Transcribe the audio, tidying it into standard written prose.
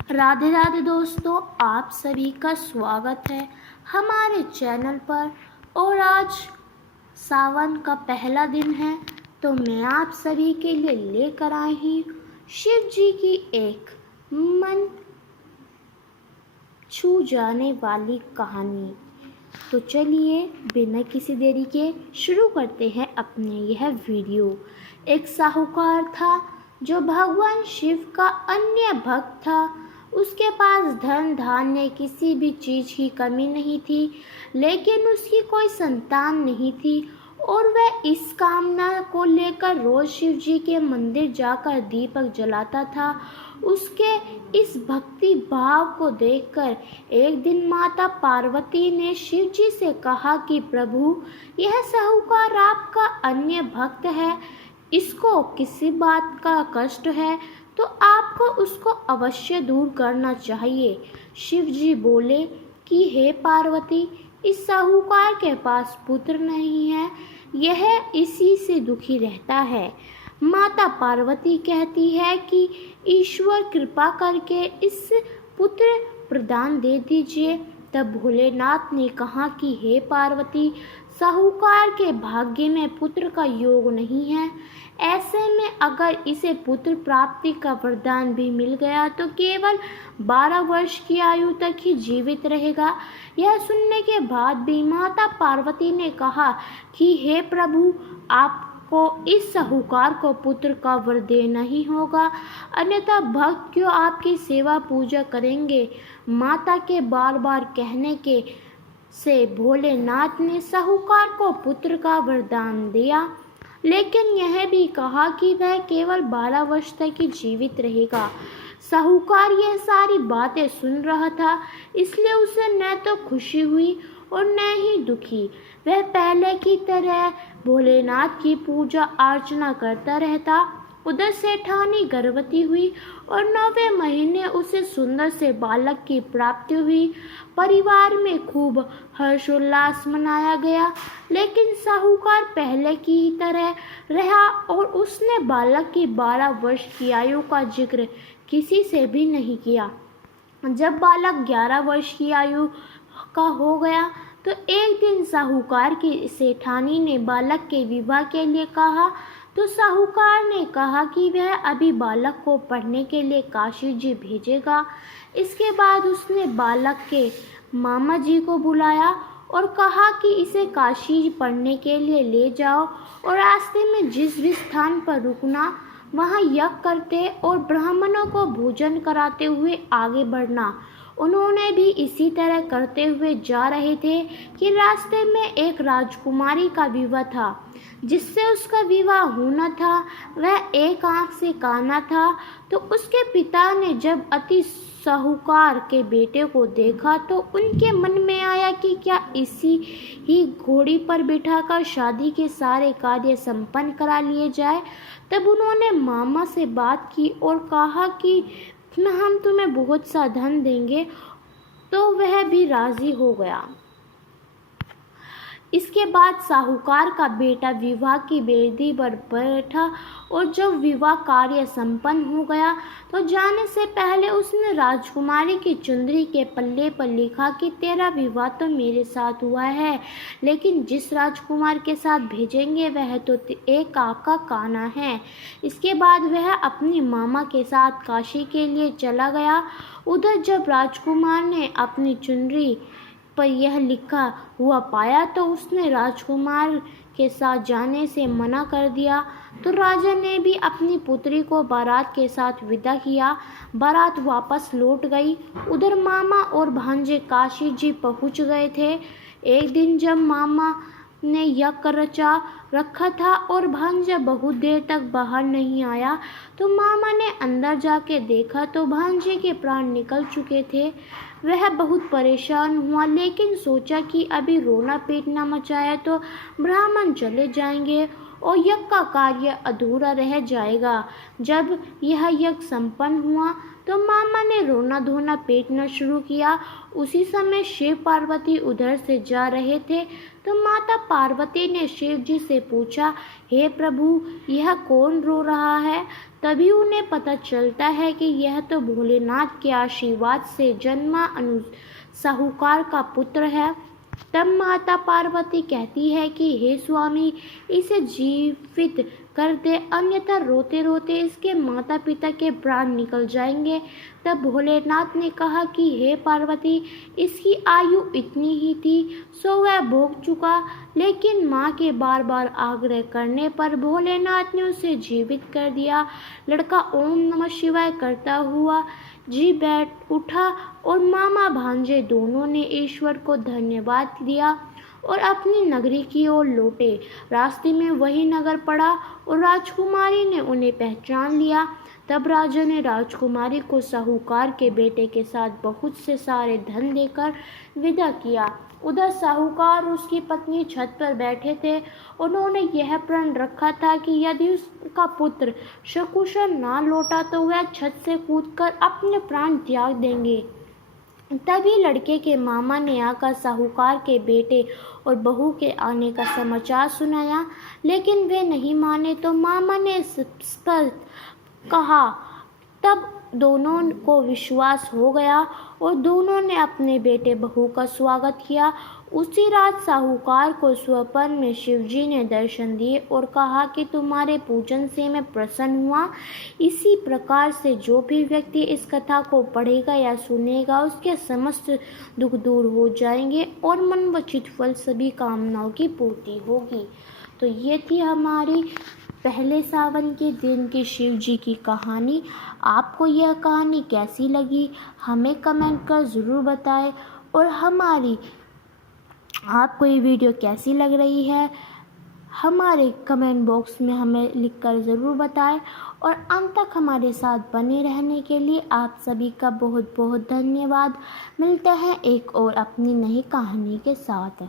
राधे राधे दोस्तों, आप सभी का स्वागत है हमारे चैनल पर। और आज सावन का पहला दिन है, तो मैं आप सभी के लिए लेकर आई हूँ शिव जी की एक मन छू जाने वाली कहानी। तो चलिए बिना किसी देरी के शुरू करते हैं अपने यह वीडियो। एक साहूकार था जो भगवान शिव का अन्य भक्त था। उसके पास धन धान्य किसी भी चीज़ की कमी नहीं थी, लेकिन उसकी कोई संतान नहीं थी और वह इस कामना को लेकर रोज शिव जी के मंदिर जाकर दीपक जलाता था। उसके इस भक्ति भाव को देखकर एक दिन माता पार्वती ने शिव जी से कहा कि प्रभु, यह साहूकार आपका अन्य भक्त है, इसको किसी बात का कष्ट है तो आपको उसको अवश्य दूर करना चाहिए। शिव जी बोले कि हे पार्वती, इस साहूकार के पास पुत्र नहीं है, यह इसी से दुखी रहता है। माता पार्वती कहती है कि ईश्वर कृपा करके इस पुत्र प्रदान दे दीजिए। तब भोलेनाथ ने कहा कि हे पार्वती, साहूकार के भाग्य में पुत्र का योग नहीं है। ऐसे में अगर इसे पुत्र प्राप्ति का वरदान भी मिल गया तो केवल 12 वर्ष की आयु तक ही जीवित रहेगा। यह सुनने के बाद भी माता पार्वती ने कहा कि हे प्रभु, आपको इस साहूकार को पुत्र का वर देना ही होगा, अन्यथा भक्त क्यों आपकी सेवा पूजा करेंगे। माता के बार बार कहने के से भोलेनाथ ने साहूकार को पुत्र का वरदान दिया, लेकिन यह भी कहा कि वह केवल 12 वर्ष तक ही जीवित रहेगा। साहूकार यह सारी बातें सुन रहा था, इसलिए उसे न तो खुशी हुई और न ही दुखी। वह पहले की तरह भोलेनाथ की पूजा अर्चना करता रहता। उधर सेठानी गर्भवती हुई और 9वें महीने उसे सुंदर से बालक की प्राप्ति हुई। परिवार में खूब हर्षोल्लास मनाया गया, लेकिन साहूकार पहले की ही तरह रहा और उसने बालक की 12 वर्ष की आयु का जिक्र किसी से भी नहीं किया। जब बालक 11 वर्ष की आयु का हो गया तो एक दिन साहूकार की सेठानी ने बालक के विवाह के लिए कहा, तो साहूकार ने कहा कि वह अभी बालक को पढ़ने के लिए काशी जी भेजेगा। इसके बाद उसने बालक के मामा जी को बुलाया और कहा कि इसे काशी पढ़ने के लिए ले जाओ और रास्ते में जिस भी स्थान पर रुकना वहाँ यज्ञ करते और ब्राह्मणों को भोजन कराते हुए आगे बढ़ना। उन्होंने भी इसी तरह करते हुए जा रहे थे कि रास्ते में एक राजकुमारी का विवाह था। जिससे उसका विवाह होना था वह एक आंख से काना था। तो उसके पिता ने जब अति साहूकार के बेटे को देखा तो उनके मन में आया कि क्या इसी ही घोड़ी पर बिठाकर शादी के सारे कार्य संपन्न करा लिए जाए। तब उन्होंने मामा से बात की और कहा कि हम तुम्हें बहुत सा धन देंगे, तो वह भी राजी हो गया। इसके बाद साहूकार का बेटा विवाह की बेदी पर बैठा और जब विवाह कार्य संपन्न हो गया तो जाने से पहले उसने राजकुमारी की चुंदरी के पल्ले पर लिखा कि तेरा विवाह तो मेरे साथ हुआ है, लेकिन जिस राजकुमार के साथ भेजेंगे वह तो एक काका काना है। इसके बाद वह अपनी मामा के साथ काशी के लिए चला गया। उधर जब राजकुमार ने अपनी चुनरी पर यह लिखा हुआ पाया तो उसने राजकुमार के साथ जाने से मना कर दिया। तो राजा ने भी अपनी पुत्री को बारात के साथ विदा किया। बारात वापस लौट गई। उधर मामा और भांजे काशी जी पहुंच गए थे। एक दिन जब मामा ने यज्ञ रचा रखा था और भांजा बहुत देर तक बाहर नहीं आया, तो मामा ने अंदर जाके देखा तो भांजे के प्राण निकल चुके थे। वह बहुत परेशान हुआ, लेकिन सोचा कि अभी रोना पीटना मचाया तो ब्राह्मण चले जाएंगे और यज्ञ का कार्य अधूरा रह जाएगा। जब यह यज्ञ संपन्न हुआ तो मामा ने रोना धोना पीटना शुरू किया। उसी समय शिव पार्वती उधर से जा रहे थे तो माता पार्वती ने शिव जी से पूछा, हे प्रभु, यह कौन रो रहा है? तभी उन्हें पता चलता है कि यह तो भोलेनाथ के आशीर्वाद से जन्मा साहूकार का पुत्र है। तब माता पार्वती कहती है कि हे स्वामी, इसे जीवित कर दे, अन्यथा रोते रोते इसके माता पिता के प्राण निकल जाएंगे। तब भोलेनाथ ने कहा कि हे पार्वती, इसकी आयु इतनी ही थी सो वह भोग चुका, लेकिन माँ के बार बार आग्रह करने पर भोलेनाथ ने उसे जीवित कर दिया। लड़का ओम नमः शिवाय करता हुआ जी बैठ उठा और मामा भांजे दोनों ने ईश्वर को धन्यवाद दिया और अपनी नगरी की ओर लौटे। रास्ते में वही नगर पड़ा और राजकुमारी ने उन्हें पहचान लिया। तब राजा ने राजकुमारी को साहूकार के बेटे के साथ बहुत से सारे धन देकर विदा किया। उधर साहूकार और उसकी पत्नी छत पर बैठे थे। उन्होंने यह प्रण रखा था कि यदि उसका पुत्र सकुशल ना लौटा तो वह छत से कूदकर अपने प्राण त्याग देंगे। तभी लड़के के मामा ने आकर साहूकार के बेटे और बहू के आने का समाचार सुनाया, लेकिन वे नहीं माने तो मामा ने स्पष्ट कहा। तब दोनों को विश्वास हो गया और दोनों ने अपने बेटे बहू का स्वागत किया। उसी रात साहूकार को स्वप्न में शिवजी ने दर्शन दिए और कहा कि तुम्हारे पूजन से मैं प्रसन्न हुआ। इसी प्रकार से जो भी व्यक्ति इस कथा को पढ़ेगा या सुनेगा उसके समस्त दुख दूर हो जाएंगे और मनवांछित फल सभी कामनाओं की पूर्ति होगी। तो ये थी हमारी पहले सावन के दिन की शिव जी की कहानी। आपको यह कहानी कैसी लगी हमें कमेंट कर ज़रूर बताएं और आपको ये वीडियो कैसी लग रही है हमारे कमेंट बॉक्स में हमें लिखकर ज़रूर बताएं और अंत तक हमारे साथ बने रहने के लिए आप सभी का बहुत बहुत धन्यवाद। मिलते हैं एक और अपनी नई कहानी के साथ।